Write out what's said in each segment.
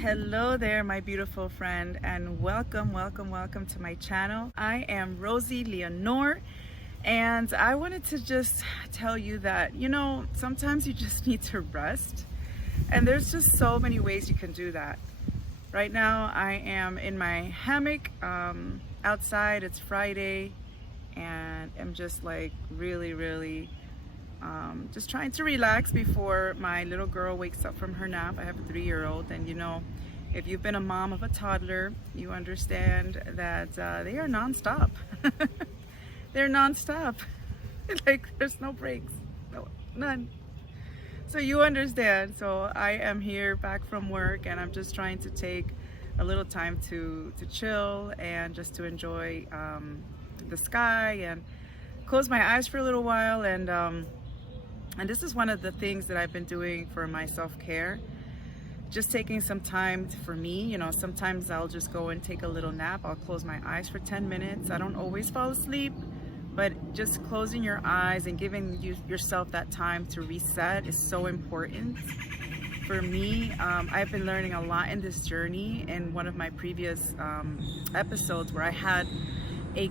Hello there, my beautiful friend, and welcome to my channel. I am Rosie Leonore, and I wanted to just tell you that, sometimes you just need to rest, and there's just so many ways you can do that. Right now, I am in my hammock outside. It's Friday, and I'm just like really just trying to relax before my little girl wakes up from her nap. I have a 3-year-old, and if you've been a mom of a toddler, you understand that they are nonstop. They're nonstop. Like there's no breaks, none. So you understand. So I am here back from work, and I'm just trying to take a little time to chill and just to enjoy the sky and close my eyes for a little while. And this is one of the things that I've been doing for my self-care. Just taking some time for me. Sometimes I'll just go and take a little nap. I'll close my eyes for 10 minutes. I don't always fall asleep, but just closing your eyes and giving yourself that time to reset is so important. For me, I've been learning a lot in this journey. In one of my previous episodes where I had a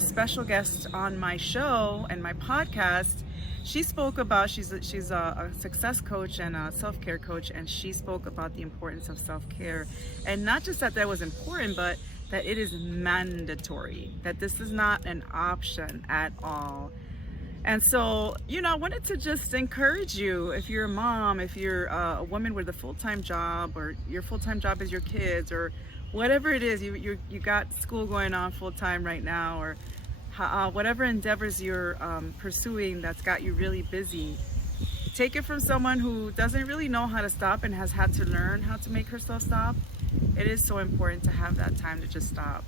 special guest on my show and my podcast, she spoke about, she's a success coach and a self-care coach, and she spoke about the importance of self-care. And not just that was important, but that it is mandatory, that this is not an option at all. And so, I wanted to just encourage you, if you're a mom, if you're a woman with a full-time job, or your full-time job is your kids, or whatever it is, you got school going on full-time right now, or whatever endeavors you're pursuing that's got you really busy. Take it from someone who doesn't really know how to stop and has had to learn how to make herself stop. It is so important to have that time to just stop.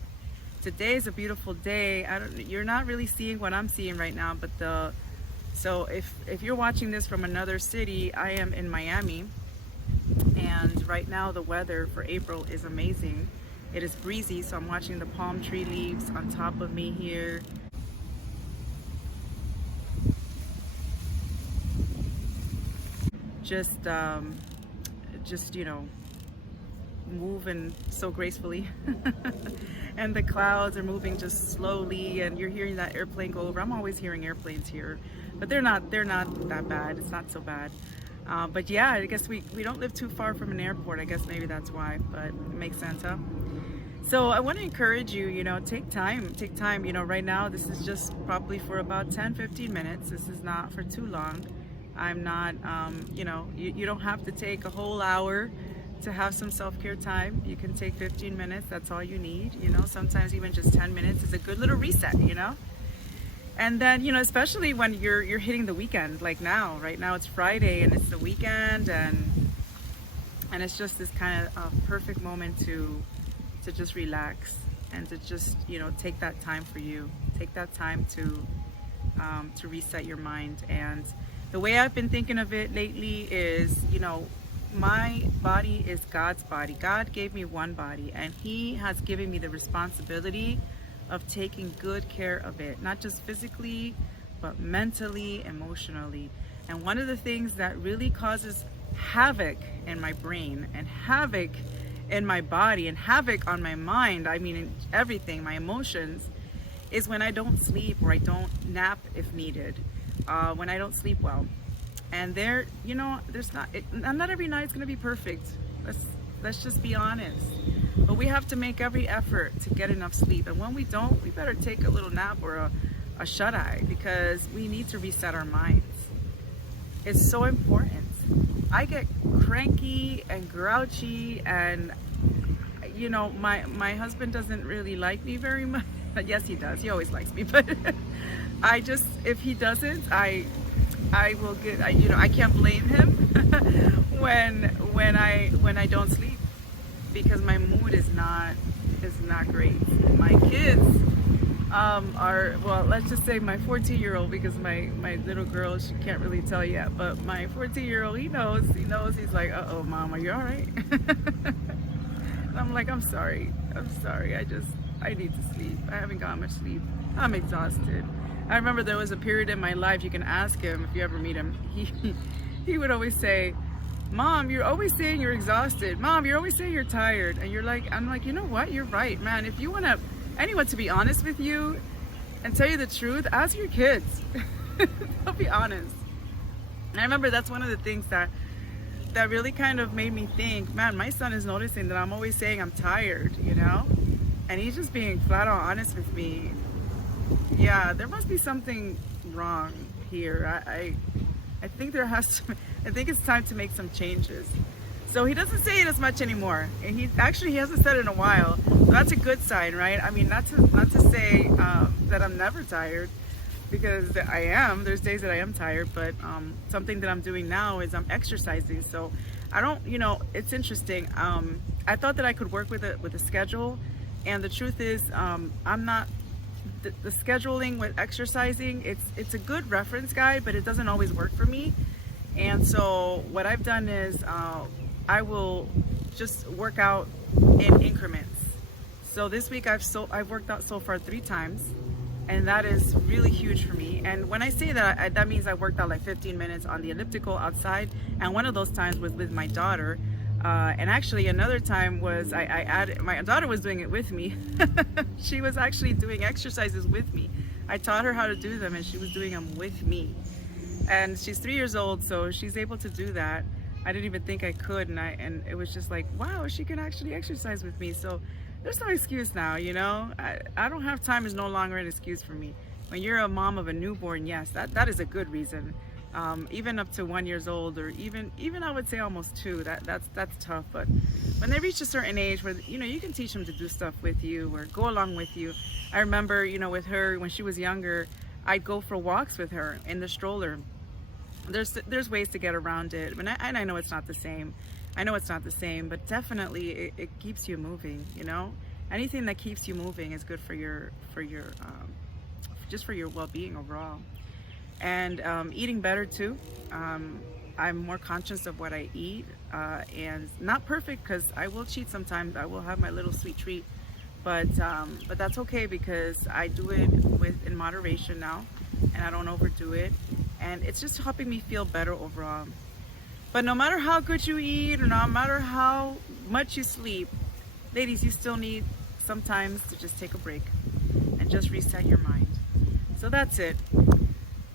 Today is a beautiful day. You're not really seeing what I'm seeing right now, but so if you're watching this from another city, I am in Miami, and right now the weather for April is amazing. It is breezy, so I'm watching the palm tree leaves on top of me here. Just moving so gracefully. And the clouds are moving just slowly, and you're hearing that airplane go over. I'm always hearing airplanes here, but they're not that bad. It's not so bad. But yeah, I guess we don't live too far from an airport. I guess maybe that's why, but it makes sense, huh? So I want to encourage you, take time. Right now, this is just probably for about 10-15 minutes. This is not for too long. I'm not, you don't have to take a whole hour to have some self-care time. You can take 15 minutes. That's all you need. Sometimes even just 10 minutes is a good little reset, And then, especially when you're hitting the weekend, like now. Right now it's Friday and it's the weekend, and it's just this kind of perfect moment to just relax and to just take that time for you. Take that time to reset your mind. And the way I've been thinking of it lately is, my body is God's body. God gave me one body, and He has given me the responsibility of taking good care of it, not just physically, but mentally, emotionally. And one of the things that really causes havoc in my brain and havoc in my body and havoc on my mind, in everything, my emotions, is when I don't sleep, or I don't nap if needed, when I don't sleep well. And not every night's gonna be perfect. Let's just be honest. But we have to make every effort to get enough sleep. And when we don't, we better take a little nap or a shut-eye, because we need to reset our minds. It's so important. I get cranky and grouchy, and my husband doesn't really like me very much. But yes, he does. He always likes me. But if he doesn't, I will get, I can't blame him when I don't sleep, because my mood is not great. My kids let's just say my 14-year-old, because my little girl, she can't really tell yet, but my 14-year-old, he knows, he's like, uh-oh, Mom, are you all right? And I'm like, I'm sorry, I need to sleep. I haven't got much sleep. I'm exhausted. I remember there was a period in my life, you can ask him if you ever meet him, he would always say, Mom, you're always saying you're exhausted. Mom, you're always saying you're tired. And I'm like, you know what? You're right, man. If you want anyone to be honest with you and tell you the truth, ask your kids. They'll be honest. And I remember that's one of the things that really kind of made me think, man, my son is noticing that I'm always saying I'm tired, you know? And he's just being flat out honest with me. Yeah, there must be something wrong here. I think I think it's time to make some changes. So he doesn't say it as much anymore, and he hasn't said it in a while. So that's a good sign, right? I mean, not to say that I'm never tired, because I am. There's days that I am tired, but something that I'm doing now is I'm exercising. So I don't, it's interesting. I thought that I could work with a schedule, and the truth is, I'm not. The scheduling with exercising, it's a good reference guide, but it doesn't always work for me. And so what I've done is I will just work out in increments. So this week I've worked out so far 3 times, and that is really huge for me. And when I say that, that means I worked out like 15 minutes on the elliptical outside, and one of those times was with my daughter. And actually another time was I added, my daughter was doing it with me. She was actually doing exercises with me. I taught her how to do them, and she was doing them with me. And she's 3 years old, so she's able to do that. I didn't even think I could, and it was just like, wow, she can actually exercise with me. So there's no excuse now, I don't have time is no longer an excuse for me. When you're a mom of a newborn, yes, that is a good reason. Even up to 1 year old, or even I would say almost 2, that's tough. But when they reach a certain age where you can teach them to do stuff with you or go along with you. I remember with her when she was younger, I'd go for walks with her in the stroller. There's ways to get around it, and I know it's not the same. I know it's not the same, but definitely it keeps you moving. Anything that keeps you moving is good for your just for your well-being overall. And eating better too. I'm more conscious of what I eat, and not perfect, because I will cheat sometimes. I will have my little sweet treat, but that's okay, because I do it in moderation now, and I don't overdo it, and it's just helping me feel better overall. But no matter how good you eat, or no matter how much you sleep, ladies, you still need sometimes to just take a break and just reset your mind. So that's it.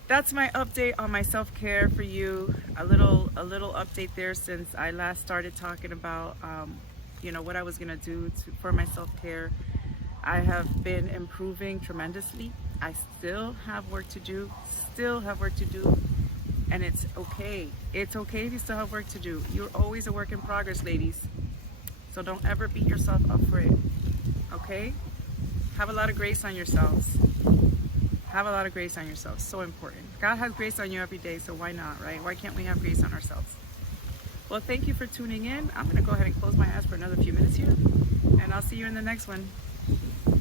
That's my update on my self-care for you. A little update there since I last started talking about what I was gonna do for my self-care. I have been improving tremendously. I still have work to do, and it's okay. It's okay if you still have work to do. You're always a work in progress, ladies. So don't ever beat yourself up for it, okay? Have a lot of grace on yourselves. Have a lot of grace on yourselves. So important. God has grace on you every day, so why not, right? Why can't we have grace on ourselves? Well, thank you for tuning in. I'm going to go ahead and close my eyes for another few minutes here, and I'll see you in the next one.